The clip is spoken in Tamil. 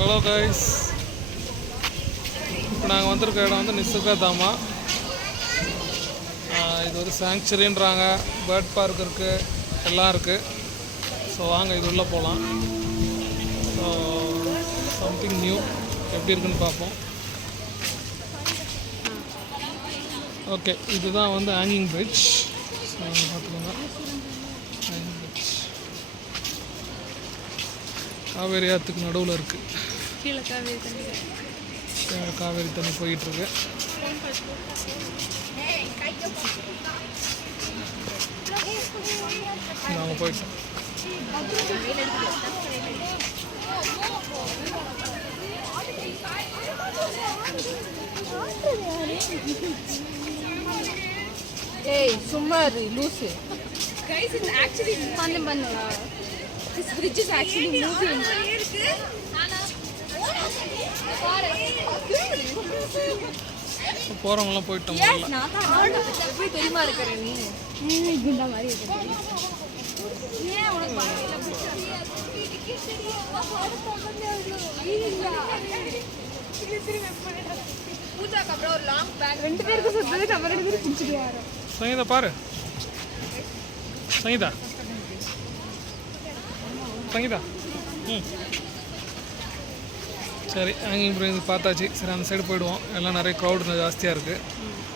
ஹலோ கைஸ், இப்போ நாங்கள் வந்திருக்க இடம் வந்து நிசுகா தாமா. இது வந்து சாங்சுரின்றாங்க, பேர்ட் பார்க் இருக்குது, எல்லாம் இருக்குது. ஸோ வாங்க இது உள்ளே போகலாம். ஸோ சம்திங் நியூ எப்படி இருக்குன்னு பார்ப்போம். ஓகே, இதுதான் வந்து ஹேங்கிங் பிரிட்ஜ். ஸோ பார்த்துக்கோங்க, ஹேங்கிங் பிரிட்ஜ் காவேரி ஆற்றுக்கு நடுவில் இருக்குது. கீழே காவேரி தண்ணி போயிட்டுருக்கு. நாங்கள் போயிட்டோம். ஏய் சும்மா லூசு. Guys, it's actually பண்ணு. This bridge is actually moving. போகிறவங்களாம் போயிட்டோம். எப்படி தெரியுமா இருக்கிற நீ குண்டா மாதிரி இருக்கு. ரெண்டு பேருக்கு சுத்தது நம்ம ரெண்டு பேரும் பிடிச்சிட்டு சங்கீதா பாரு, சங்கீதா சரி, ஹேங்கிங் பிரிட்ஜ் பார்த்தாச்சு. சரி, அந்த சைடு போயிடுவோம். எல்லாம் நிறைய க்ரௌடு ஜாஸ்தியாக இருக்குது.